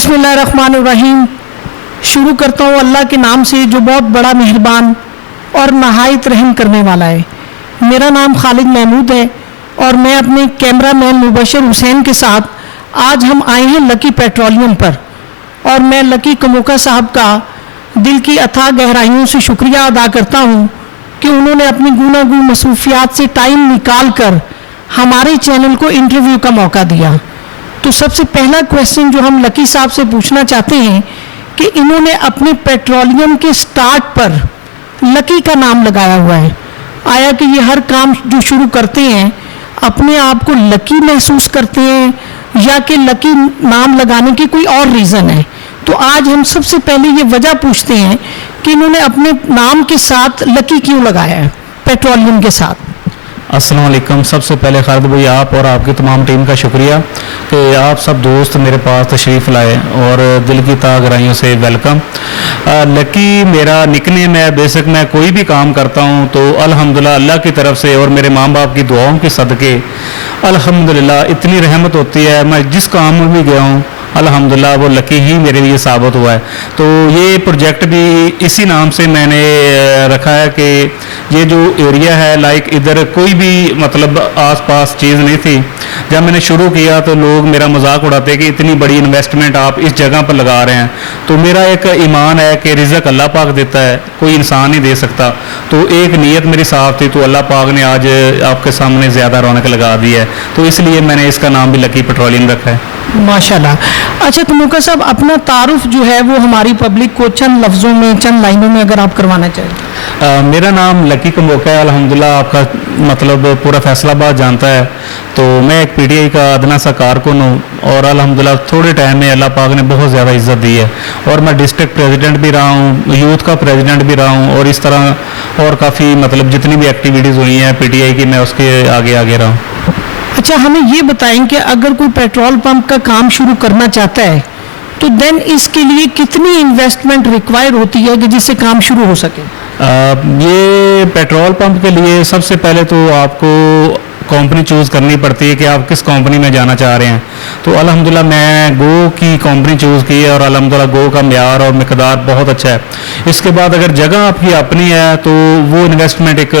बिस्मिल्लाहिर्रहमानिर्रहीम। शुरू करता हूँ अल्लाह के नाम से जो बहुत बड़ा मेहरबान और नहायत रहम करने वाला है। मेरा नाम खालिद महमूद है और मैं अपने कैमरामैन मुबशर हुसैन के साथ आज हम आए हैं लकी पेट्रोलियम पर। और मैं लकी कमोका साहब का दिल की अथाह गहराइयों से शुक्रिया अदा करता हूँ कि उन्होंने अपनी गूनागूं मसरूफियात से टाइम निकाल कर हमारे चैनल को इंटरव्यू का मौका दिया। तो सबसे पहला क्वेश्चन जो हम लकी साहब से पूछना चाहते हैं कि इन्होंने अपने पेट्रोलियम के स्टार्ट पर लकी का नाम लगाया हुआ है। आया कि ये हर काम जो शुरू करते हैं अपने आप को लकी महसूस करते हैं या कि लकी नाम लगाने की कोई और रीज़न है? तो आज हम सबसे पहले ये वजह पूछते हैं कि इन्होंने अपने नाम के साथ लकी क्यों लगाया है पेट्रोलियम के साथ। अस्सलाम वालेकुम। सबसे पहले खालिद भाई आप और आपकी तमाम टीम का शुक्रिया कि आप सब दोस्त मेरे पास तशरीफ़ लाए और दिल की गहराइयों से वेलकम। लकी मेरा निकनेम है। बेसिक मैं कोई भी काम करता हूँ तो अल्हम्दुलिल्लाह अल्लाह की तरफ से और मेरे माँ बाप की दुआओं के सदक़े अल्हम्दुलिल्लाह इतनी रहमत होती है, मैं जिस काम में भी गया हूँ अल्हम्दुलिल्लाह वो लकी ही मेरे लिए साबित हुआ है। तो ये प्रोजेक्ट भी इसी नाम से मैंने रखा है कि ये जो एरिया है लाइक इधर कोई भी मतलब आसपास चीज़ नहीं थी। जब मैंने शुरू किया तो लोग मेरा मजाक उड़ाते कि इतनी बड़ी इन्वेस्टमेंट आप इस जगह पर लगा रहे हैं। तो मेरा एक ईमान है कि रिज़्क़ अल्लाह पाक देता है, कोई इंसान नहीं दे सकता। तो एक नीयत मेरी साफ थी तो अल्लाह पाक ने आज आपके सामने ज़्यादा रौनक लगा दी है, तो इसलिए मैंने इसका नाम भी लकी पेट्रोलियम रखा है। माशाल्लाह। अच्छा कमोका साहब, अपना तारुफ जो है वो हमारी पब्लिक को चंद लफ्ज़ों में चंद लाइनों में अगर आप करवाना चाहें। मेरा नाम लकी कमोका है। अल्हम्दुलिल्लाह आपका मतलब पूरा फैसलाबाद जानता है। तो मैं एक पीटीआई का अदना सा कारकुन हूँ और अल्हम्दुलिल्लाह थोड़े टाइम में अल्लाह पाक ने बहुत ज़्यादा इज़्ज़त दी है और मैं डिस्ट्रिक्ट प्रेसिडेंट भी रहा हूँ, यूथ का प्रेसिडेंट भी रहा हूँ और इस तरह और काफ़ी मतलब जितनी भी एक्टिविटीज़ हुई हैं पीटीआई की मैं उसके आगे आगे रहा हूँ। अच्छा हमें ये बताएं कि अगर कोई पेट्रोल पंप का काम शुरू करना चाहता है तो देन इसके लिए कितनी इन्वेस्टमेंट रिक्वायर होती है कि जिससे काम शुरू हो सके? ये पेट्रोल पंप के लिए सबसे पहले तो आपको कंपनी चूज़ करनी पड़ती है कि आप किस कंपनी में जाना चाह रहे हैं। तो अल्हम्दुलिल्लाह मैं गो की कंपनी चूज़ की है और अल्हम्दुलिल्लाह गो का म्यार और मिकदार बहुत अच्छा है। इसके बाद अगर जगह आपकी अपनी है तो वो इन्वेस्टमेंट एक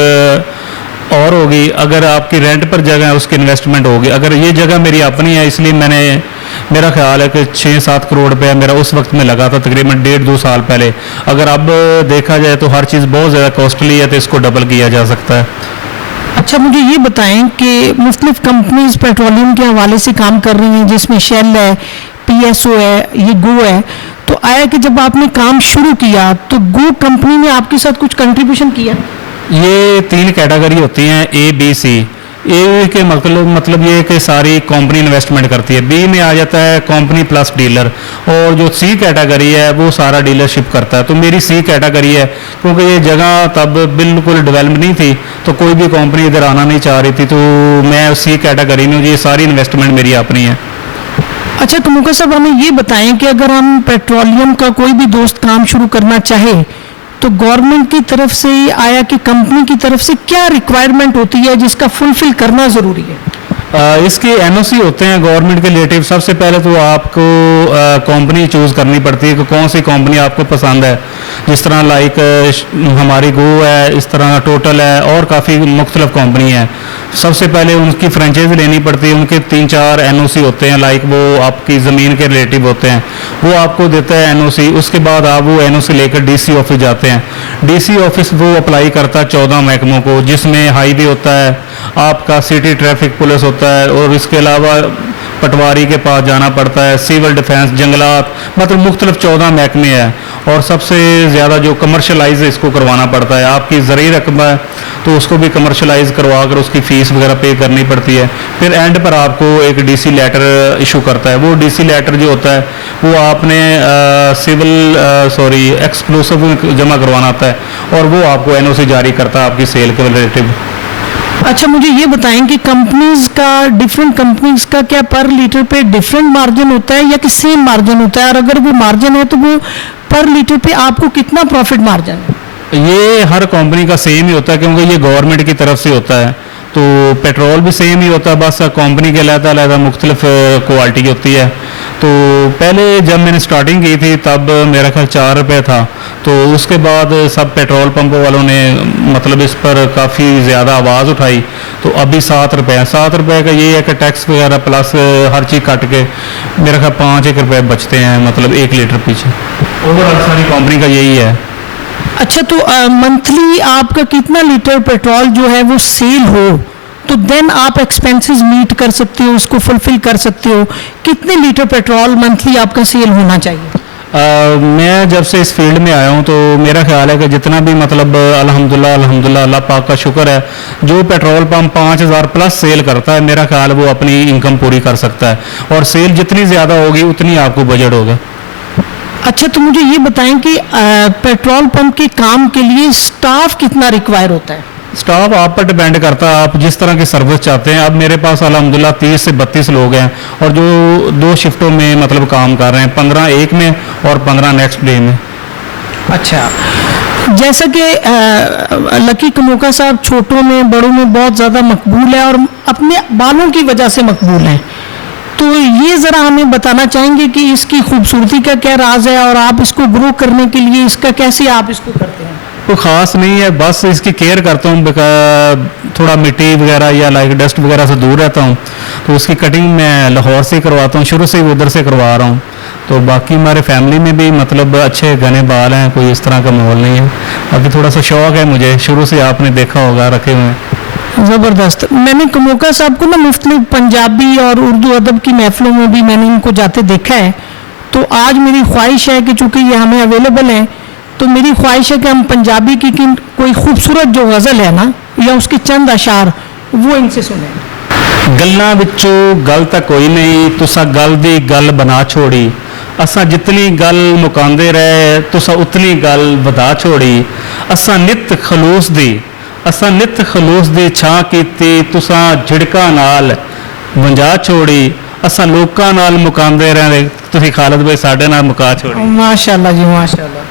और होगी। अगर आपकी रेंट पर जगह है उसकी इन्वेस्टमेंट होगी। अगर ये जगह मेरी अपनी है इसलिए मेरा ख्याल है कि 6-7 करोड़ रुपया मेरा उस वक्त में लगा था, तकरीबन 1.5-2 साल पहले। अगर अब देखा जाए तो हर चीज़ बहुत ज़्यादा कॉस्टली है तो इसको डबल किया जा सकता है। अच्छा मुझे ये बताएं कि मुख्तलिफ कंपनीज पेट्रोलियम के हवाले से काम कर रही हैं जिसमें शेल है, पीएसओ है, ये गो है। तो आया कि जब आपने काम शुरू किया तो गो कंपनी ने आपके साथ कुछ कंट्रीब्यूशन किया? ये 3 कैटेगरी होती हैं, ए बी सी। ए के मतलब ये कि सारी कंपनी इन्वेस्टमेंट करती है। बी में आ जाता है कंपनी प्लस डीलर और जो सी कैटेगरी है वो सारा डीलरशिप करता है। तो मेरी सी कैटेगरी है क्योंकि ये जगह तब बिल्कुल डेवलप नहीं थी तो कोई भी कंपनी इधर आना नहीं चाह रही थी, तो मैं सी कैटेगरी में, ये सारी इन्वेस्टमेंट मेरी अपनी है। अच्छा कमोका साहब हमें ये बताएं कि अगर हम पेट्रोलियम का कोई भी दोस्त काम शुरू करना चाहे तो गवर्नमेंट की तरफ से आया कि कंपनी की तरफ से क्या रिक्वायरमेंट होती है जिसका फुलफिल करना ज़रूरी है? इसके एनओसी होते हैं गवर्नमेंट के रिलेटिव। सबसे पहले तो आपको कंपनी चूज़ करनी पड़ती है कि कौन सी कंपनी आपको पसंद है। जिस तरह लाइक हमारी गो है, इस तरह टोटल है और काफ़ी मुख्तलिफ कंपनी है। सबसे पहले उनकी फ्रेंचाइजी लेनी पड़ती है। उनके 3-4 एनओसी होते हैं, लाइक वो आपकी ज़मीन के रिलेटिव होते हैं, वो आपको देता है एनओसी। उसके बाद आप वो एनओसी लेकर डीसी ऑफिस जाते हैं। डीसी ऑफिस वो अप्लाई करता है 14 महकमों को, जिसमें हाईवे होता है, आपका सिटी ट्रैफिक पुलिस होता है और इसके अलावा पटवारी के पास जाना पड़ता है, सिविल डिफेंस, जंगलात, मतलब मुख्तलिफ 14 महकमे हैं। और सबसे ज़्यादा जो कमर्शलाइज इसको करवाना पड़ता है, आपकी ज़रूरी रकबा है तो उसको भी कमर्शलाइज करवा कर उसकी फ़ीस वगैरह पे करनी पड़ती है। फिर एंड पर आपको एक डीसी लेटर इशू करता है। वो डीसी लेटर जो होता है वो आपने एक्सक्लूसिव जमा करवाना होता है और वो आपको एनओसी जारी करता है आपकी सेल के रिलेटिव। अच्छा मुझे ये बताएं कि डिफरेंट कंपनीज का क्या पर लीटर पे डिफरेंट मार्जिन होता है या कि सेम मार्जिन होता है? और अगर वो मार्जिन है तो वो पर लीटर पे आपको कितना प्रॉफिट मार्जिन है? ये हर कंपनी का सेम ही होता है क्योंकि ये गवर्नमेंट की तरफ से होता है। तो पेट्रोल भी सेम ही होता है, बस कंपनी के अलग-अलग मुख्तलिफ क्वालिटी होती है। तो पहले जब मैंने स्टार्टिंग की थी तब मेरा ख्याल 4 रुपये था, तो उसके बाद सब पेट्रोल पंप वालों ने मतलब इस पर काफ़ी ज़्यादा आवाज़ उठाई, तो अभी 7 रुपये है। 7 रुपये का ये है कि टैक्स वगैरह प्लस हर चीज़ काट के मेरा ख्याल 5-1 रुपये बचते हैं, मतलब 1 लीटर पीछे। ओवरऑल सारी कंपनी का यही है। अच्छा, तो मंथली आपका कितना लीटर पेट्रोल जो है वो सेल हो तो देन आप एक्सपेंसेस मीट कर सकते हो, उसको फुलफिल कर सकते हो। कितने लीटर पेट्रोल मंथली आपका सेल होना चाहिए? मैं जब से इस फील्ड में आया हूँ तो मेरा ख्याल है कि जितना भी मतलब अल्हम्दुलिल्लाह अल्लाह पाक का शुक्र है, जो पेट्रोल पंप 5000 प्लस सेल करता है, मेरा ख्याल वो अपनी इनकम पूरी कर सकता है, और सेल जितनी ज़्यादा होगी उतनी आपको बजट होगा। अच्छा, तो मुझे ये बताएं कि पेट्रोल पंप के काम के लिए स्टाफ कितना रिक्वायर होता है? स्टाफ आप पर डिपेंड करता है, आप जिस तरह की सर्विस चाहते हैं। अब मेरे पास अल्हम्दुलिल्लाह 30 से 32 लोग हैं, और जो 2 शिफ्टों में मतलब काम कर रहे हैं, 15 एक में और 15 नेक्स्ट डे में। अच्छा, जैसा कि लकी कमोका साहब छोटों में बड़ों में बहुत ज़्यादा मकबूल है और अपने बालों की वजह से मकबूल है, तो ये ज़रा हमें बताना चाहेंगे कि इसकी खूबसूरती का क्या राज है और आप इसको ग्रो करने के लिए इसका कैसे आप इसको करते हैं? कोई ख़ास नहीं है, बस इसकी केयर करता हूँ, थोड़ा मिट्टी वगैरह या लाइक डस्ट वगैरह से दूर रहता हूँ, तो उसकी कटिंग मैं लाहौर से करवाता हूँ, शुरू से ही उधर से करवा रहा हूँ। तो बाकी हमारे फैमिली में भी मतलब अच्छे घने बाल हैं, कोई इस तरह का माहौल नहीं है। अभी थोड़ा सा शौक़ है मुझे, शुरू से आपने देखा होगा रखे हुए। ज़बरदस्त। मैंने कमोका साहब को ना मुख्तलिफ पंजाबी और उर्दू अदब की महफिलों में भी मैंने इनको जाते देखा है, तो आज मेरी ख्वाहिश है कि चूँकि ये हमें अवेलेबल है, तो मेरी ख्वाहिश है कि हम पंजाबी की कोई खूबसूरत जो गज़ल है ना या उसके चंद अशार वो इनसे सुने। गल्लां विचों गल तां कोई नहीं, तुसा गल दी गल बना छोड़ी, असां जितनी गल मुकांदे रहे तुसा उतनी गल वधा छोड़ी, असां नित खलूस दी छां कीती, तुसा झिड़का नाल वंजा छोड़ी, असां लोकां नाल मुकांदे रहे तुसीं खालिद भाई साडे नाल मुका छोड़ी। माशाल्लाह जी, माशाल्लाह।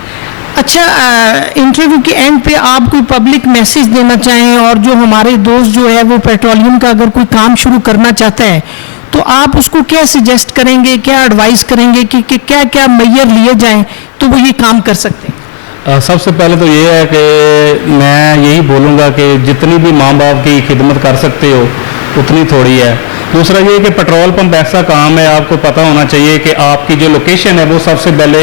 अच्छा, इंटरव्यू के एंड पे आप कोई पब्लिक मैसेज देना चाहें, और जो हमारे दोस्त जो है वो पेट्रोलियम का अगर कोई काम शुरू करना चाहता है तो आप उसको क्या सजेस्ट करेंगे, क्या एडवाइस करेंगे कि क्या क्या मैयर लिए जाएं तो वो ये काम कर सकते हैं? सबसे पहले तो ये है कि मैं यही बोलूँगा कि जितनी भी माँ बाप की खिदमत कर सकते हो उतनी थोड़ी है। दूसरा ये कि पेट्रोल पंप ऐसा काम है, आपको पता होना चाहिए कि आपकी जो लोकेशन है वो सबसे पहले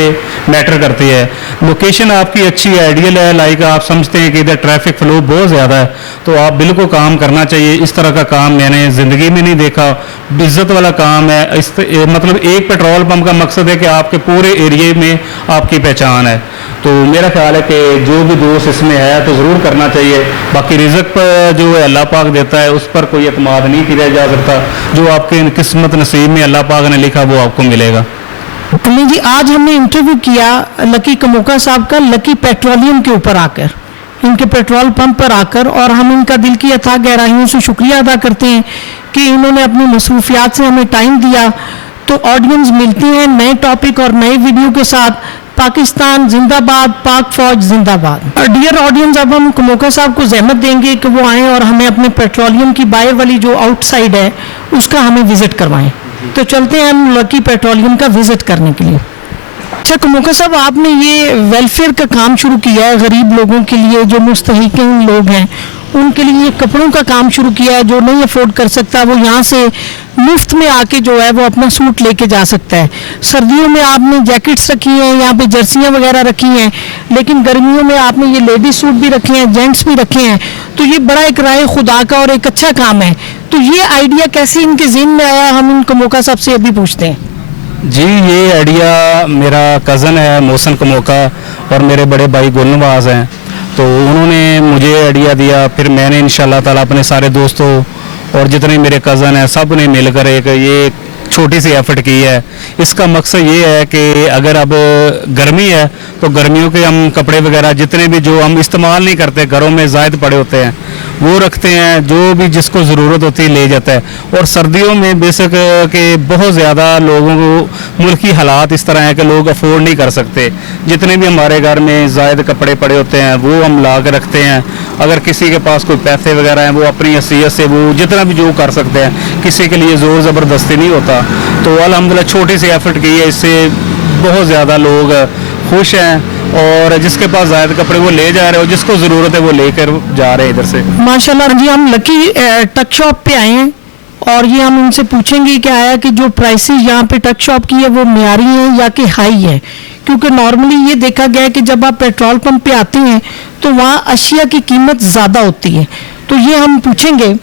मैटर करती है। लोकेशन आपकी अच्छी आइडियल है, लाइक आप समझते हैं कि इधर ट्रैफिक फ्लो बहुत ज़्यादा है, तो आप बिल्कुल काम करना चाहिए। इस तरह का काम मैंने ज़िंदगी में नहीं देखा, इज़्ज़त वाला काम है। मतलब एक पेट्रोल पंप का मकसद है कि आपके पूरे एरिए में आपकी पहचान है। तो मेरा ख्याल है कि जो भी दोस्त इसमें है तो ज़रूर करना चाहिए। बाकी रिज़्क पर जो है अल्लाह पाक देता है, उस पर कोई एतमाद नहीं किया जा सकता। जो आपके किस्मत नसीब में अल्लाह पाक ने लिखा वो आपको मिलेगा। अली जी, आज हमने इंटरव्यू किया लकी कमोका साहब का लकी पेट्रोलियम के ऊपर आकर, इनके पेट्रोल पंप पर आकर, और हम इनका दिल की अथाह गहराइयों से शुक्रिया अदा करते हैं कि इन्होंने अपनी मसरूफियात से हमें टाइम दिया। तो ऑडियंस मिलती हैं नए टॉपिक और नए वीडियो के साथ। पाकिस्तान जिंदाबाद, पाक फौज जिंदाबाद। डियर ऑडियंस, अब हम कमोका साहब को जहमत देंगे कि वो आएँ और हमें अपने पेट्रोलियम की बाहर वाली जो आउटसाइड है उसका हमें विज़िट करवाएं। तो चलते हैं हम लकी पेट्रोलियम का विज़िट करने के लिए। अच्छा कमोका साहब, आपने ये वेलफेयर का काम शुरू किया है गरीब लोगों के लिए, जो मुस्तहिक़ीन लोग हैं उनके लिए कपड़ों का काम शुरू किया है। जो नहीं अफोर्ड कर सकता वो यहाँ से मुफ्त में आके जो है वो अपना सूट लेके जा सकता है। सर्दियों में आपने जैकेट्स रखी हैं, यहाँ पे जर्सियाँ वगैरह रखी हैं, लेकिन गर्मियों में आपने ये लेडीज सूट भी रखे हैं, जेंट्स भी रखे हैं। तो ये बड़ा एक राय खुदा का और एक अच्छा काम है। तो ये आइडिया कैसे इनके ज़हन में आया, हम इन कमोका साहब से अभी पूछते हैं। जी, ये आइडिया मेरा कज़न है मोहसिन कमोका और मेरे बड़े भाई गुलनवाज हैं, तो उन्होंने मुझे आइडिया दिया। फिर मैंने इंशाल्लाह ताला अपने सारे दोस्तों और जितने मेरे कज़न हैं सब ने मिलकर एक ये छोटी सी एफर्ट की है। इसका मकसद ये है कि अगर अब गर्मी है तो गर्मियों के हम कपड़े वगैरह जितने भी जो हम इस्तेमाल नहीं करते, घरों में ज़ायद पड़े होते हैं, वो रखते हैं, जो भी जिसको ज़रूरत होती है ले जाता है। और सर्दियों में बेशक के बहुत ज़्यादा लोगों को मुल्की हालात इस तरह है कि लोग अफोर्ड नहीं कर सकते। जितने भी हमारे घर में ज़ायद कपड़े पड़े होते हैं वो हम ला के रखते हैं। अगर किसी के पास कोई पैसे वगैरह हैं वो अपनी हैसियत से वो जितना भी जो कर सकते हैं, किसी के लिए ज़ोर ज़बरदस्ती नहीं होता। का। तो अल्हम्दुलिल्लाह छोटी सी एफर्ट की है, इससे बहुत ज़्यादा लोग खुश हैं और जिसके पास ज़्यादा कपड़े वो ले जा रहे हो, जिसको ज़रूरत है वो लेकर जा रहे हैं इधर से। माशाल्लाह जी, हम लकी टक शॉप पे आए हैं और ये हम इनसे पूछेंगे क्या है कि जो प्राइसेस यहाँ पे टक शॉप की है वो मियारी है या कि हाई है, क्योंकि नॉर्मली ये देखा गया है कि जब आप पेट्रोल पंप पे आते हैं तो वहाँ अशिया की कीमत ज़्यादा होती है। तो ये हम पूछेंगे।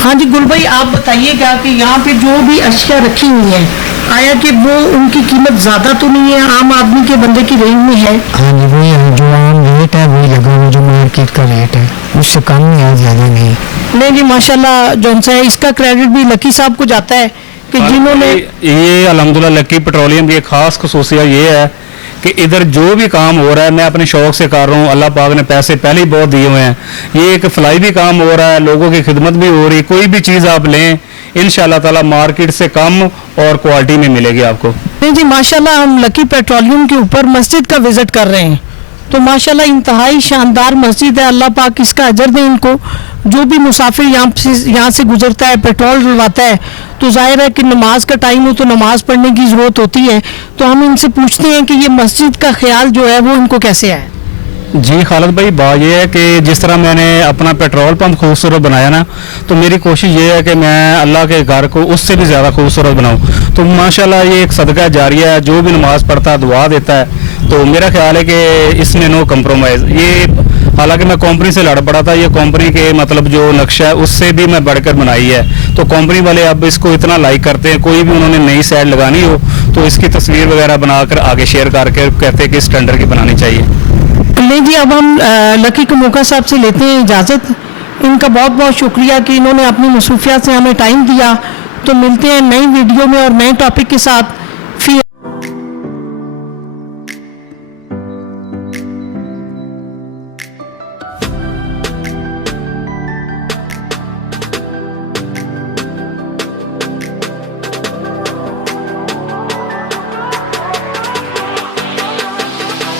हाँ जी गुल भाई, आप बताइएगा कि यहाँ पे जो भी अशिया रखी हुई है, आया कि वो उनकी कीमत ज़्यादा तो नहीं है, आम आदमी के बंदे की रेंज में है? हाँ जी, वही है, जो आम रेट है वही लगा हुआ जो मार्केट का रेट है, उससे कम नहीं है, ज़्यादा नहीं। नहीं जी माशाल्लाह जौन सा है, इसका क्रेडिट भी लकी साहब को जाता है कि जिन्होंने ये अल्हम्दुलिल्लाह लकी पेट्रोलियम की एक खास खसूसियत ये है कि इधर जो भी काम हो रहा है मैं अपने शौक से कर रहा हूँ, अल्लाह पाक ने पैसे पहले ही बहुत दिए हुए हैं, ये एक फलाई भी काम हो रहा है, लोगों की खिदमत भी हो रही है, कोई भी चीज़ आप लें इंशाल्लाह ताला मार्केट से कम और क्वालिटी में मिलेगी आपको। नहीं जी माशाल्लाह, हम लकी पेट्रोलियम के ऊपर मस्जिद का विजिट कर रहे हैं, तो माशाल्लाह इंतहाई शानदार मस्जिद है, अल्लाह पाक इसका अजर दे इनको। जो भी मुसाफिर यहाँ से गुजरता है, पेट्रोल डलवाता है, तो जाहिर है कि नमाज का टाइम हो तो नमाज पढ़ने की ज़रूरत होती है। तो हम इनसे पूछते हैं कि ये मस्जिद का ख्याल जो है वो इनको कैसे आया। जी खालिद भाई, बात ये है कि जिस तरह मैंने अपना पेट्रोल पंप खूबसूरत बनाया ना, तो मेरी कोशिश ये है कि मैं अल्लाह के घर को उससे भी ज़्यादा खूबसूरत बनाऊं। तो माशाल्लाह ये एक सदका जारिया है, जो भी नमाज़ पढ़ता है दुआ देता है, तो मेरा ख्याल है कि इसमें नो कंप्रोमाइज़। ये हालांकि मैं कंपनी से लड़ पड़ा था, ये कंपनी के मतलब जो नक्शा है उससे भी मैं बढ़कर बनाई है, तो कंपनी वाले अब इसको इतना लाइक करते हैं, कोई भी उन्होंने नई साइड लगानी हो तो इसकी तस्वीर वगैरह बनाकर आगे शेयर करके कहते हैं कि स्टैंडर्ड की बनानी चाहिए। नहीं जी, अब हम लकी कमोका साहब से लेते हैं इजाज़त। इनका बहुत बहुत शुक्रिया कि इन्होंने अपनी मसरूफियत से हमें टाइम दिया। तो मिलते हैं नई वीडियो में और नए टॉपिक के साथ।